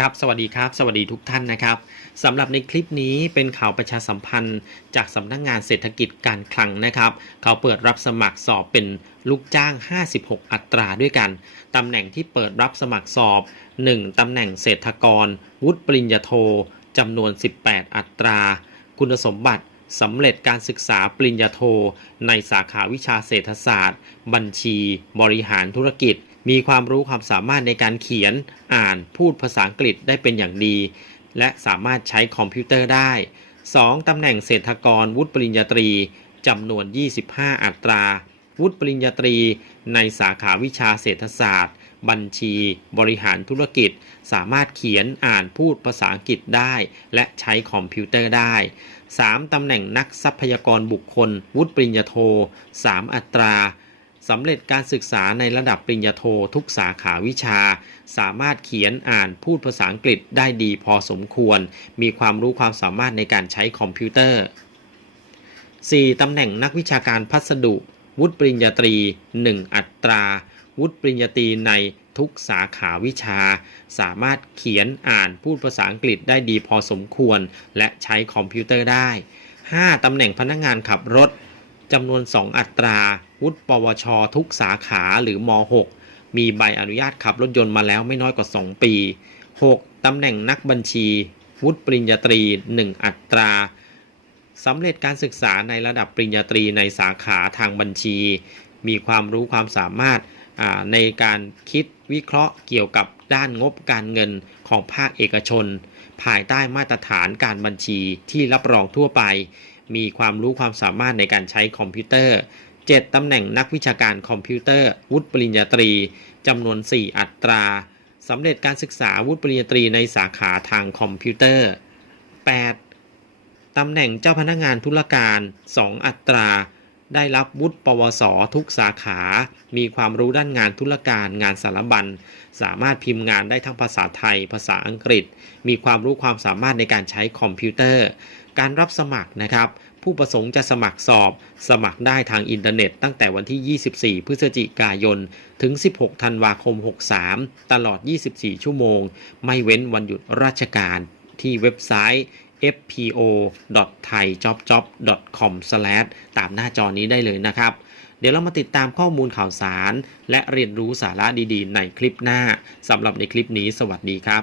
ครับสวัสดีครับ สวัสดีทุกท่านนะครับสำหรับในคลิปนี้เป็นข่าวประชาสัมพันธ์ จากสำนักงงานเศรษฐกิจการคลังนะครับ เขาเปิดรับสมัครสอบเป็นลูกจ้าง 56 อัตราด้วยกันตำแหน่งที่เปิดรับสมัครสอบ 1ตำแหน่งเศรษฐกร วุฒิปริญญาโทจำนวน 18 อัตรา คุณสมบัติสำเร็จการศึกษาปริญญาโท ในสาขาวิชาเศรษฐศาสตร์ บัญชี บริหารธุรกิจ มีความรู้ความสามารถในการเขียนอ่านพูดภาษาอังกฤษได้เป็นอย่างดี และสามารถใช้คอมพิวเตอร์ได้ 2. ตำแหน่งเศรษฐกรวุฒิปริญญาตรีจำนวน 25 อัตรา วุฒิปริญญาตรี ในสาขาวิชาเศรษฐศาสตร์ บัญชี บริหารธุรกิจ สามารถเขียนอ่านพูดภาษาอังกฤษได้ และใช้คอมพิวเตอร์ได้ 3. ตำแหน่งนักทรัพยากรบุคคล วุฒิปริญญาโท 3 อัตรา สำเร็จการศึกษาในระดับปริญญาโททุกสาขาวิชา สามารถเขียนอ่านพูดภาษาอังกฤษได้ดีพอสมควร มีความรู้ความสามารถในการใช้คอมพิวเตอร์ 4. ตำแหน่งนักวิชาการพัสดุ วุฒิปริญญาตรี 1 อัตรา วุฒิปริญญาตรีในทุกสาขาวิชา สามารถเขียนอ่านพูดภาษาอังกฤษได้ดีพอสมควร และใช้คอมพิวเตอร์ได้ 5. ตำแหน่งพนักงานขับรถ จำนวน 2 อัตรา วุฒิปวช ทุกสาขาหรือม .6 มีใบอนุญาตขับรถยนต์มาแล้วไม่น้อยกว่า 2 ปี 6. ตำแหน่งนักบัญชี วุฒิปริญญาตรี 1 อัตราสำเร็จการศึกษาในระดับปริญญาตรีในสาขาทางบัญชี มีความรู้ความสามารถในการคิดวิเคราะห์เกี่ยวกับด้านงบการเงินของภาคเอกชน ภายใต้มาตรฐานการบัญชีที่รับรองทั่วไป มีความรู้ความสามารถในการใช้คอมพิวเตอร์ 7 ตำแหน่งนักวิชาการคอมพิวเตอร์ วุฒิปริญญาตรีจำนวน 4 อัตราสำเร็จการศึกษาวุฒิปริญญาตรีในสาขาทางคอมพิวเตอร์ 8. ตำแหน่งเจ้าพนักงานธุรการ 2 อัตรา ได้รับวุฒิปวส ทุกสาขา มีความรู้ด้านงานธุรการ งานสารบัญ สามารถพิมพ์งานได้ทั้งภาษาไทย ภาษาอังกฤษ มีความรู้ความสามารถในการใช้คอมพิวเตอร์ การรับสมัครนะครับ ผู้ประสงค์จะสมัครสอบ สมัครได้ทางอินเทอร์เน็ต ตั้งแต่วันที่ 24 พฤศจิกายน ถึง 16 ธันวาคม 63 ตลอด 24 ชั่วโมง ไม่เว้นวันหยุดราชการ ที่เว็บไซต์ fpo.thaijobjob.com/ ตามหน้าจอนี้ได้เลยนะครับ เดี๋ยวเรามาติดตามข้อมูลข่าวสาร และเรียนรู้สาระดีๆ ในคลิปหน้าสำหรับในคลิปนี้ สวัสดีครับ